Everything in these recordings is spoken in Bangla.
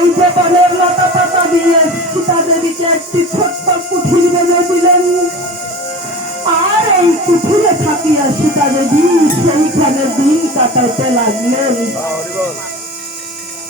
এই যে বনের লতা পাতা দিয়ে সীতা দেবীকে একটি ছোট্ট কুঠির বেঁধে দিলেন, আর এই কুঠিরে থাকিয়া সীতা দেবী সেইখানে দিন কাটাইতে লাগলেন।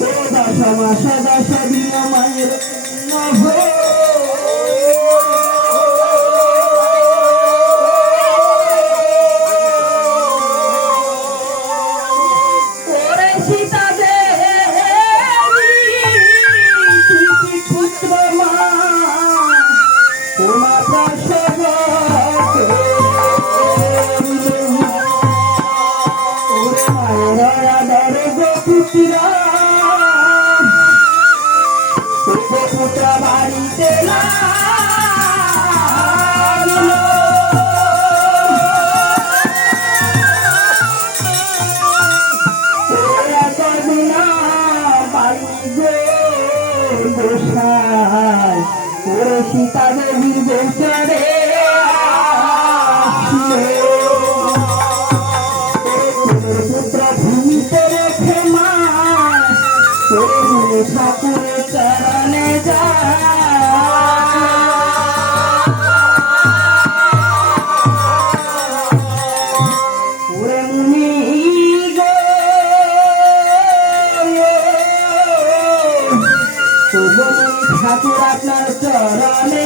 দশ মাস 10 দিন মায়ের সীতা দেবীর গোচরে পুত্র ভূমিতে রেখে মা ঠাকুরের চরণে ঠাকুর আপনার চরণে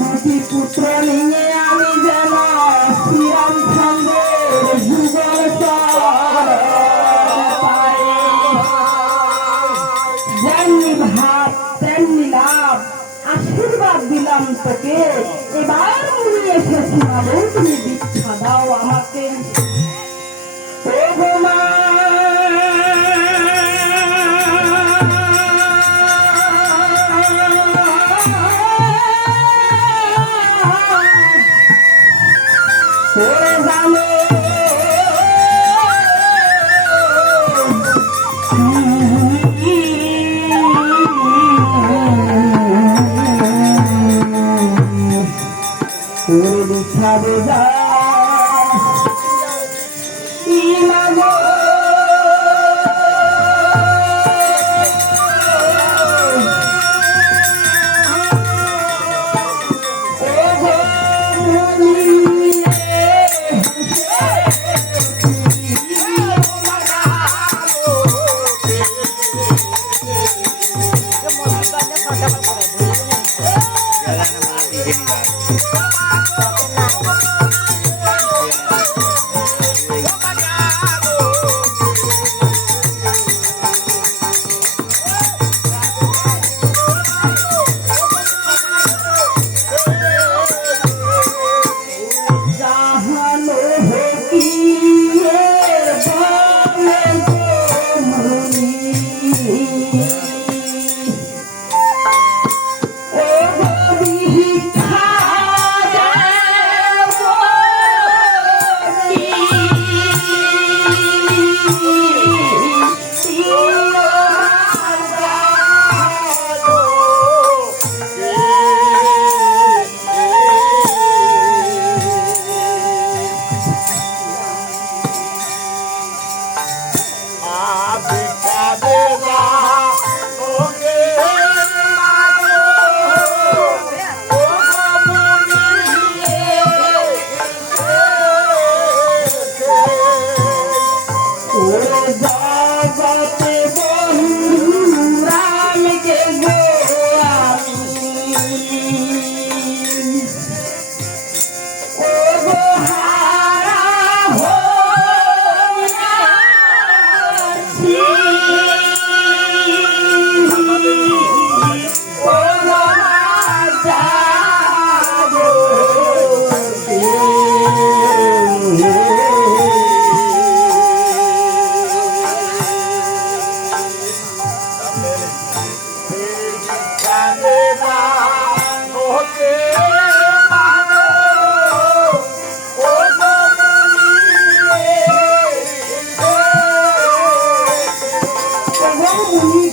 দুটি পুত্র নিয়ে আমি যেন শ্রীরামচন্দ্রের যুগল যেমনি ভাব তেমনি লাভ আশীর্বাদ দিলাম তোকে। এবার মুনি এসেছি মাবো, তুমি দীক্ষা দাও আমাকে।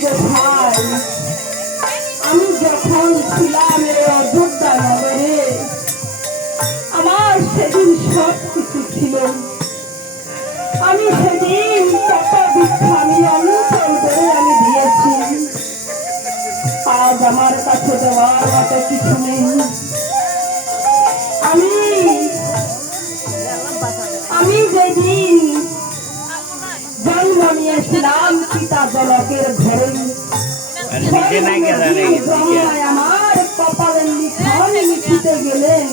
গোসাই, আমি যখন ছিলাম এই অযোধ্যা নগরে, আমার সেদিন সব কিছু ছিল। আমি সেদিন কত ভিক্ষা আমি অঞ্চল করে আমি দিয়েছি। আজ আমার কাছে দেওয়ার মতো কিছু নেই। আমি যেদিন জন্ম নিয়েছিলাম পিতা জনকের ঘরে, ব্রহ্মায় আমার কপালের লিখন লিখিতে গেলেন।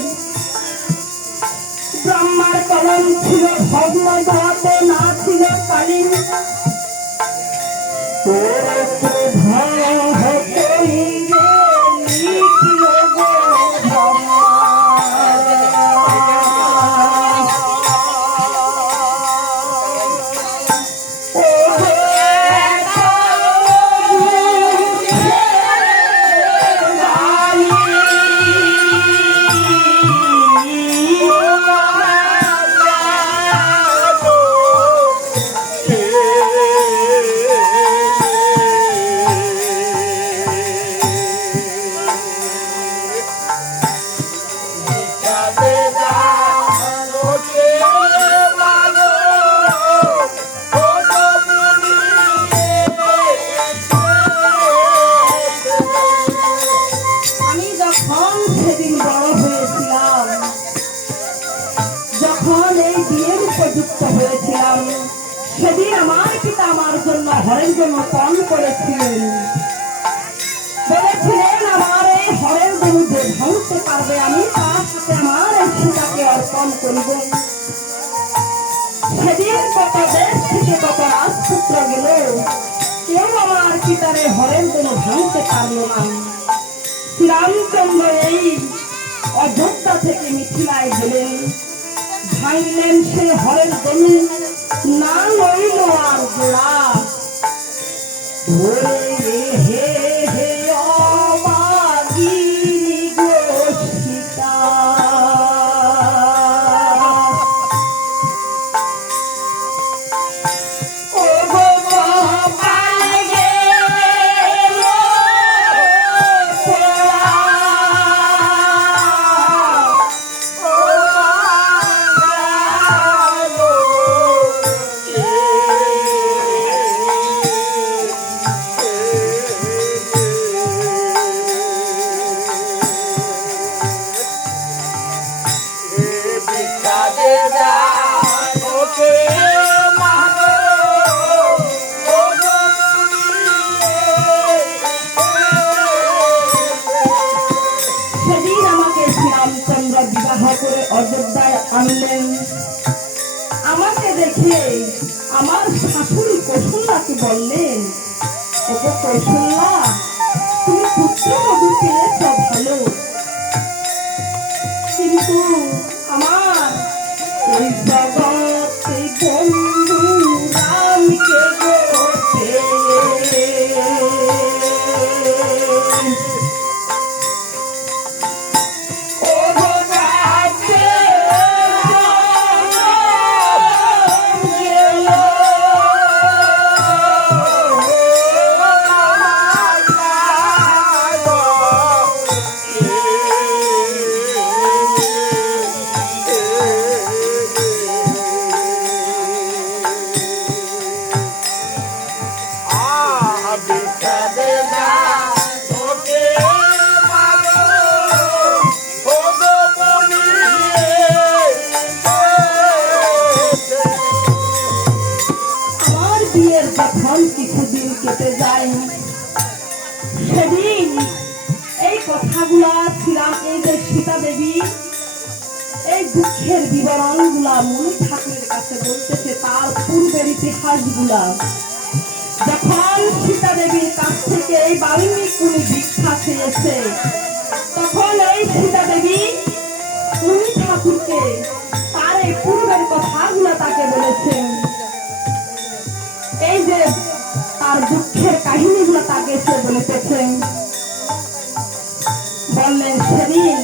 ব্রহ্মার কলম ছিল ভগ্ন দেওয়াতে, না ছিল কালী। সেদিন আমার পিতা আমার জন্য হরের জন্য পণ করেছিলেন। বলেছিলেন আমার এই হরের গরু যে ভাঙতে পারবে আমি তার সাথে আমার এই সীতাকে অর্পণ করিব। সেদিন কত দেশ থেকে কত রাজপুত্র গেল, কেউ আমার পিতার এই হরের গরু ভাঙতে পারল না। শ্রীরামচন্দ্র এই অযোধ্যা থেকে মিথিলায় গেলেন, ভাঙলেন সে হরের গরু, না লইল আর গোড়া। হে হে অবাগিনী গো সীতা, ও গো গোপাল গেল পোড়া। অযোধ্যায় আনলেন। আমাকে দেখে আমার শাশুড়ি কৌশল্যাকে বললেন, ওকে কৌশল্যা, তুমি পুত্রবধূ পেয়েছ ভালো, কিন্তু আমার এই জগতে বন্ধু রামকে গোতে কিছুদিন কেটে যায়। সেদিন এই কথাগুলা ছিলাম, এই যে সীতা দেবী এই দুঃখের বিবরণ গুলা মুনি ঠাকুরের কাছে বলতেছে, তার পূর্বের ইতিহাস গুলা। যখন সীতা দেবীর কাছ থেকে এই বাল্মীকি ভিক্ষা চেয়েছে, তখন এই সীতা দেবী মুনি ঠাকুরকে তার এই পূর্বের কথাগুলা তাকে বলেছেন। এই যে তার দুঃখের কাহিনীগুলো তাকে সে বলেছেন। বললেন, সেদিন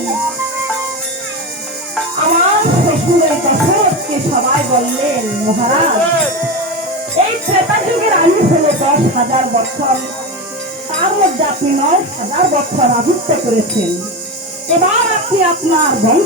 আমার শ্বশুরের দশরথকে সবাই বললেন, মহারাজ এই ত্রেতা যুগের আয়ু হলো 10,000 বছর, তার মধ্যে আপনি 9,000 বছর রাজত্ব করেছেন। এবার আপনি আপনার বংশ